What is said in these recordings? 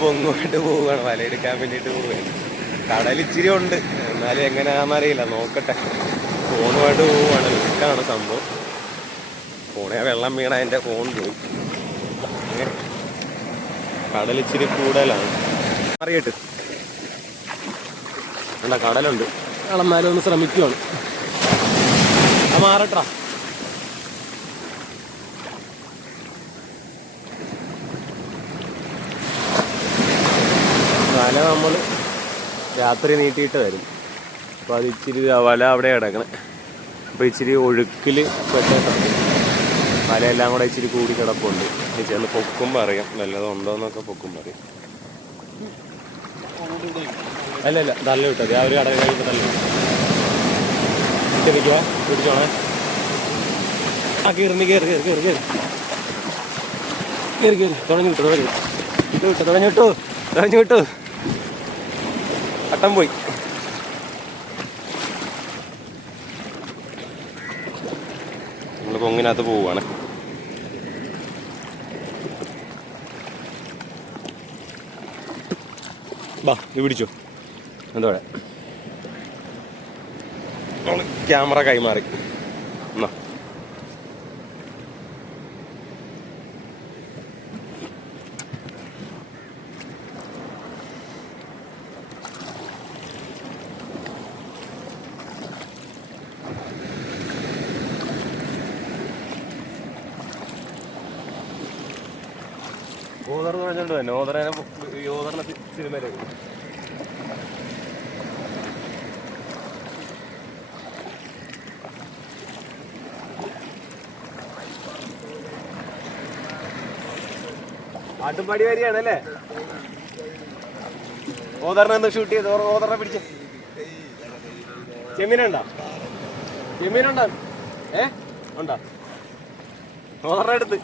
പൊങ്ങോട്ട് പോവുകയാണ്, വലയെടുക്കാൻ വേണ്ടിയിട്ട് പോവുകയാണ്. കടൽ ഇച്ചിരി ഉണ്ട്, എന്നാലും എങ്ങനെയാണെന്നറിയില്ല, നോക്കട്ടെ. ഫോണുമായിട്ട് പോവുകയാണ്, റിസ്ക്കാണ് സംഭവം. ഫോണേ വെള്ളം വീണ എൻ്റെ ഫോൺ പോയി. കടൽ ഇച്ചിരി കൂടുതലാണ്, അറിയട്ട് അല്ല കടലുണ്ട്. എന്നാലും ഒന്ന് ശ്രമിക്കുകയാണ്. ആ മാറട്ടാ. വല നമ്മൾ രാത്രി നീട്ടിയിട്ട് വരും. അപ്പോൾ അത് ഇച്ചിരി വല അവിടെ കിടക്കണം. അപ്പോൾ ഇച്ചിരി ഒഴുക്കിൽ പെട്ടിട്ടുണ്ട്. വലയെല്ലാം കൂടെ ഇച്ചിരി കൂടി കിടപ്പുണ്ട്. ചെന്ന് പൊക്കുമ്പോൾ അറിയാം വല്ലതും ഉണ്ടോയെന്നൊക്കെ പൊക്കുമ്പോൾ അറിയാം. അല്ല തല്ല വിട്ടത് ആ ഒരു കട കഴിയുമ്പോൾ തല്ല വിട്ടോ പിടിച്ചോണേ. ആ കയറി കയറി കയറി കയറി കയറി കയറി കയറി തുടങ്ങി വിട്ടു. അട്ടം പോയി. നമ്മൾ പൊങ്ങിനകത്ത് പോവുകയാണ്. ബാ ഇത് പിടിച്ചോ. എന്തോടെ ക്യാമറ കൈമാറി എന്നാ. ഓതർന്ന് പറഞ്ഞോണ്ട് തന്നെ ഓതറിനെ സിനിമയിലേക്ക് ആട്ടുംപാടി വരികയാണല്ലേ. ഓതറിനെ ഷൂട്ട് ചെയ്ത് ഓതറിനെ പിടിച്ച്. ചെമ്മീനുണ്ടോ? ഉണ്ടോ? ഓതറിനെ എടുത്ത്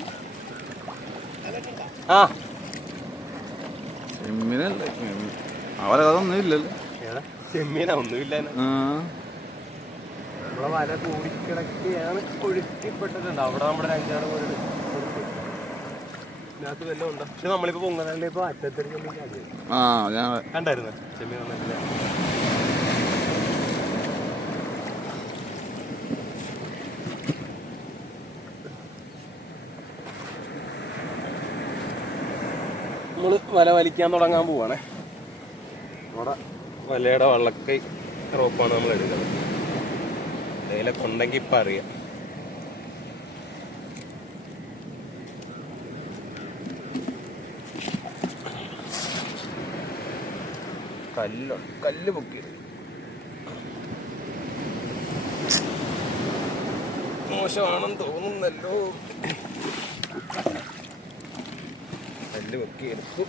അവരെ അതൊന്നും ഇല്ലല്ലോ. ചെമ്മീനാ ഒന്നുമില്ല. നമ്മളെ വല കൂടിക്കിടക്കുകയാണ്, ഒഴുക്കിപ്പെട്ടിട്ടുണ്ട്. അവിടെ നമ്മുടെ 5-6 പേരുടെ ഇതിനകത്ത് വല്ലതും ഉണ്ടോ? പക്ഷെ നമ്മളിപ്പോ പൊങ്ങനല്ലേ ഇപ്പൊ അറ്റത്തൊരു ചെമ്മീൻ കണ്ടായിരുന്നു. ചെമ്മീൻ വന്നിട്ടില്ല. നമ്മൾ വല വലിക്കാൻ തുടങ്ങാൻ പോവാണേ. നമ്മുടെ വലയുടെ വള്ളക്കൈ റോപ്പാണ് നമ്മൾ എടുക്കുന്നത്. അതിലൊക്കെ ഉണ്ടെങ്കിൽ ഇപ്പം അറിയാം. കല്ല് പൊക്കി മോശമാണെന്ന് തോന്നുന്നല്ലോ. കല്ല് പൊക്കി എടുത്തു.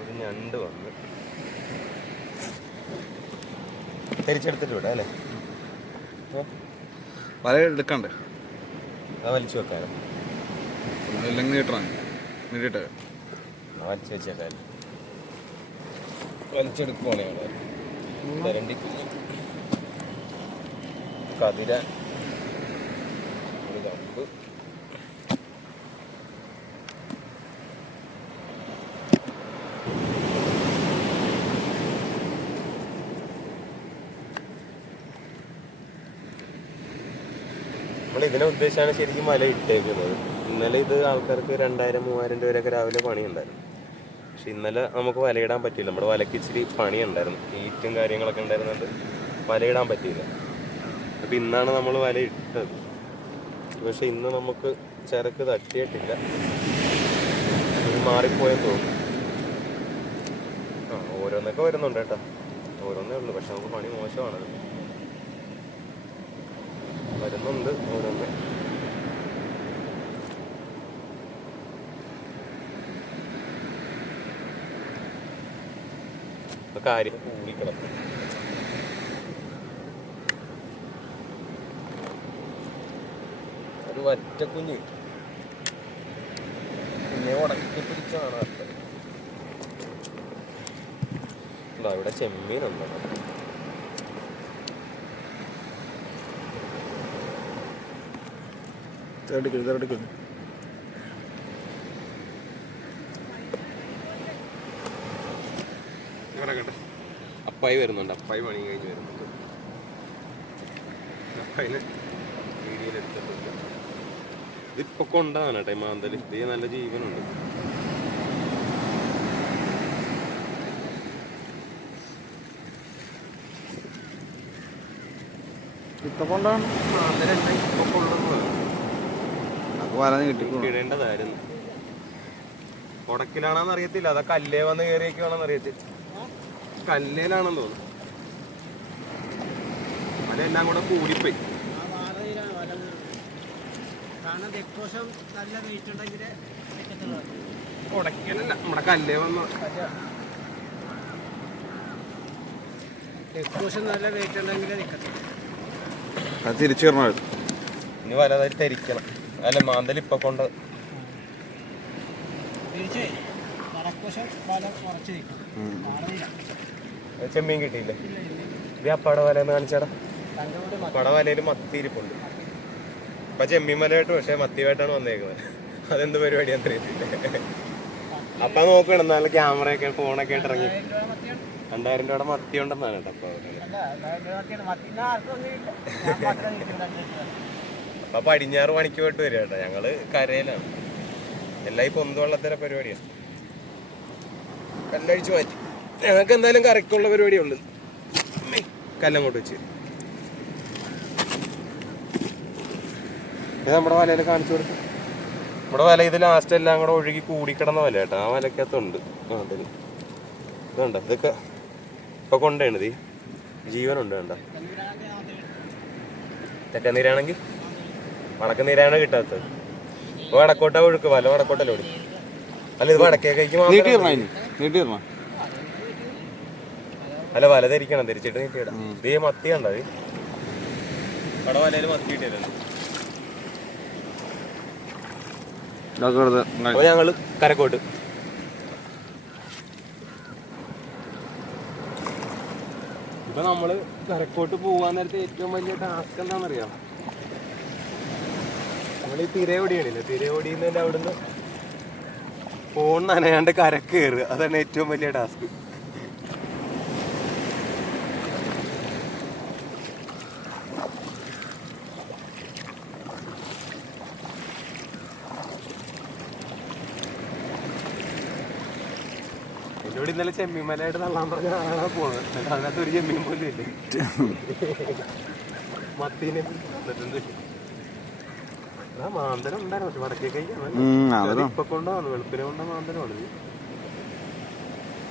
ഒരു ഞണ്ട് വന്ന് തിരിച്ചെടുത്തിട്ട് വിടാം അല്ലേ? വല എടുക്കണ്ടേ? അത് വലിച്ചു വെക്കാനോ? ഇല്ലെങ്കിൽ കിട്ടണം. നീട്ടിട്ട് വലിച്ചു വെച്ചേക്കാനും വലിച്ചെടുക്കുവാണ്. വരണ്ടി കുഞ്ഞ് കതിര ഒരു കമ്പ് നമ്മൾ ഇതിനെ ഉദ്ദേശിച്ചാണ് ശരിക്കും വല ഇട്ടേക്കുന്നത്. ഇന്നലെ ഇത് ആൾക്കാർക്ക് 2000-3000 രൂപയൊക്കെ രാവിലെ പണിയുണ്ടായിരുന്നു. പക്ഷെ ഇന്നലെ നമുക്ക് വലയിടാൻ പറ്റിയില്ല. നമ്മുടെ വലയ്ക്ക് ഇച്ചിരി പണിയുണ്ടായിരുന്നു, ഈറ്റും കാര്യങ്ങളൊക്കെ ഉണ്ടായിരുന്നുകൊണ്ട് വലയിടാൻ പറ്റിയില്ല. അപ്പം ഇന്നാണ് നമ്മൾ വല ഇട്ടത്. പക്ഷെ ഇന്ന് നമുക്ക് ചരക്ക് തട്ടിയിട്ടില്ല, മാറിപ്പോയെന്ന് തോന്നുന്നു. ഓരോന്നൊക്കെ വരുന്നുണ്ട് കേട്ടോ, ഓരോന്നേ ഉള്ളൂ. പക്ഷെ നമുക്ക് പണി മോശമാണത്. വരുന്നുണ്ട് ഓരോന്നേ. കാര്യം കൂടിക്കിടക്കും. ഒരു വറ്റക്കുഞ്ഞ് പിന്നെ ഉടക്കി പിടിച്ചാണ് ഇവിടെ ചെമ്മീനുണ്ടോ? ഇതെടുക്കുന്നു. അപ്പായി വരുന്നുണ്ട്, അപ്പായി പണി കഴിഞ്ഞ് വരുന്നുണ്ട്. അപ്പായിന് വീഡിയോയിലെടുത്തിട്ടുണ്ട്. ഇതിപ്പോൾ കൊണ്ടാണ് കേട്ടോ മാന്തൽ. ഇത് നല്ല ജീവനുണ്ട്. ഇപ്പൊ കൊണ്ടാണ് മാന്തലുണ്ടായി ഇപ്പോൾ കൊള്ളുന്നതാണ്. അത് വരാൻ ഇടേണ്ടതായിരുന്നു. ഉടക്കിലാണെന്ന് അറിയത്തില്ല, അതാ കല്ലേ വന്ന് കയറിയൊക്കെയാണെന്ന് അറിയത്തില്ല. കല്ലേലാണെന്ന് തോന്നുന്നു. അതെല്ലാം കൂടെ കൂടിപ്പോയി. ഉടക്കലല്ല, നമ്മുടെ കല്ലേ വന്ന് നല്ല വെയിറ്റ് ഉണ്ടെങ്കിൽ അത് തിരിച്ചു വരണം. ഇനി വലതായിട്ട് ധരിക്കണം. അല്ല മാന്തൽ ഇപ്പൊ കൊണ്ട് ചെമ്മീൻ കിട്ടിയില്ലേ? ഇത് അപ്പാടെ വല എന്ന് കാണിച്ചാടാ. അപ്പാടെ വലയിൽ മത്തി ഇരിപ്പുണ്ട്. ഇപ്പൊ ചെമ്മീൻ വലയായിട്ട്, പക്ഷെ മത്തിയുമായിട്ടാണ് വന്നേക്കുന്നത്. അതെന്ത് പരിപാടിയാന്ന് അറിയത്തില്ല. അപ്പൊ നോക്കണം, നല്ല ക്യാമറയൊക്കെ ഫോണൊക്കെ ആയിട്ട് ഇറങ്ങി 2000 രൂപയുടെ മത്തി ഉണ്ടെന്നാണ് കേട്ടോ. അപ്പൊ പടിഞ്ഞാറ് പണിക്ക് പോയിട്ട് വരിക കേട്ടോ. ഞങ്ങള് കരയിലാണ്. എല്ലാം ഈ പൊന്തുവെള്ളത്തിലെ പരിപാടിയാണ്. കല്ലഴിച്ച് മാറ്റി. ഞങ്ങൾക്ക് എന്തായാലും കറക്കുള്ള പരിപാടിയുള്ളു. കല്ലങ്ങോട്ട് വെച്ച് ഇത് നമ്മുടെ വലയിൽ കാണിച്ചു കൊടുക്കും. നമ്മുടെ വല ഇത് ലാസ്റ്റ് എല്ലാം കൂടെ ഒഴുകി കൂടിക്കിടന്ന വല കേട്ടോ. ആ വലക്കകത്തുണ്ട് മാന്തല്. ഇതുണ്ട്, ഇതൊക്കെ ഇപ്പൊ കൊണ്ടേണത്. ജീവനുണ്ട് കണ്ട. തെക്കനീരാണെങ്കിൽ വടക്കനീരാണ് കിട്ടാത്തത്. ഇപ്പൊ വടക്കോട്ട ഒഴുക്ക്, വല വടക്കോട്ടല്ലേ ഒഴുക്ക്. അല്ല ഇത് വടക്കേക്ക് അല്ല വല ധരിക്കണം, ധരിച്ചിട്ട് നീട്ടിയിടാം. ഇത് മത്തി കണ്ടത് അവിടെ വലയിൽ മത്തി കിട്ടിയല്ലോ. അപ്പൊ ഞങ്ങള് കരക്കോട്ട്. ഇപ്പൊ നമ്മള് കരക്കോട്ട് പോവാൻ നേരത്തെ ഏറ്റവും വലിയ ടാസ്ക് എന്താണെന്നറിയാം? നമ്മൾ ഈ തിരയോടിയാണില്ലേ, തിരയോടിന്നതിന്റെ അവിടുന്ന് ഫോൺ നനയാണ്ട് കരക്ക് കയറുക. അതാണ് ഏറ്റവും വലിയ ടാസ്ക്. എന്നോട് ഇന്നലെ ചെമ്മീൻ മലയായിട്ട് തള്ളാൻ പറഞ്ഞ ആളാണ് പോകുന്നത്. അതിനകത്ത് ഒരു ചെമ്മീൻ പോലും ഇല്ലേ. മത്തീനെ മാന്തരം ഉണ്ടായിരുന്നു, പക്ഷെ വടക്കേ കഴിക്കാൻ ഇപ്പൊ കൊണ്ടുവന്നു. വെളുപ്പിനെ കൊണ്ട മാന്തരമാണ്.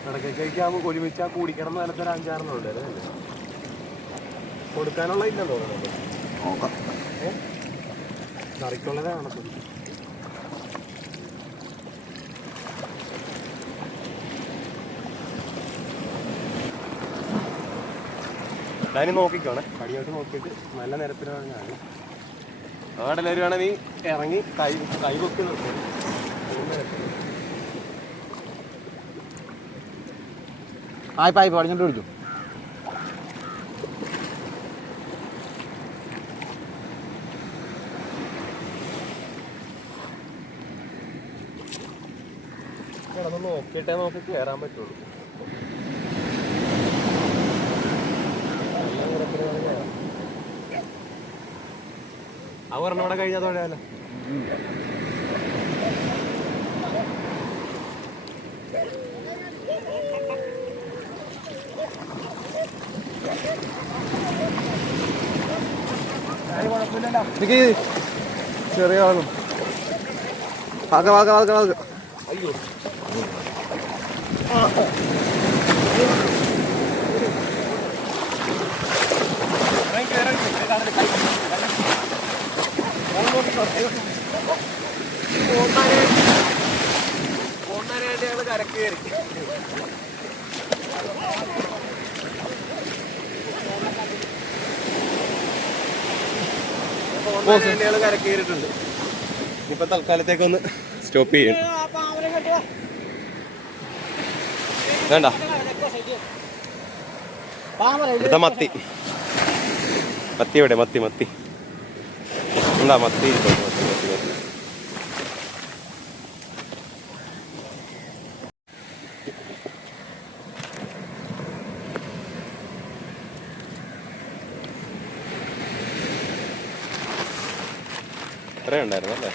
വടക്കേ കഴിക്കാകുമ്പോൾ ഒരുമിച്ച് ആ കൂടിക്കണം നേരത്തെ ഒരു 5-6 അല്ലേ കൊടുക്കാനുള്ള ഇല്ലെന്ന് തോന്നുന്നുണ്ട്. കറിക്കുള്ളതാണ്. ഞാനും നോക്കിക്കോണേ, കടിയോട്ട് നോക്കിയിട്ട് നല്ല നിരത്തിലാണ് ഞാൻ. അവിടെ വരുവാണെങ്കിൽ നീ ഇറങ്ങി കൈ പൊക്കി നിർത്തും. ആയിപ്പായി പടിഞ്ഞിട്ട് വിളിച്ചു. കിടന്ന് നോക്കിയിട്ടേ നോക്കി കയറാൻ പറ്റുള്ളൂ. ആ പറഞ്ഞ ഇവിടെ കഴിഞ്ഞാൽ തൊഴാലോ. ചെറിയ ആളും അയ്യോ ഞങ്ങള് കരക്ക് കയറി. ഞങ്ങള് കരക്ക് കയറിയിട്ടുണ്ട്. ഇപ്പൊ തൽക്കാലത്തേക്കൊന്ന് സ്റ്റോപ്പ് ചെയ്യും. വേണ്ട ഇവിടുത്തെ മത്തി എവിടെ? മത്തി ഉണ്ടാ മത്തി മത്തി മത്തി മത്തി ഇത്രയും ഉണ്ടായിരുന്നു അല്ലേ?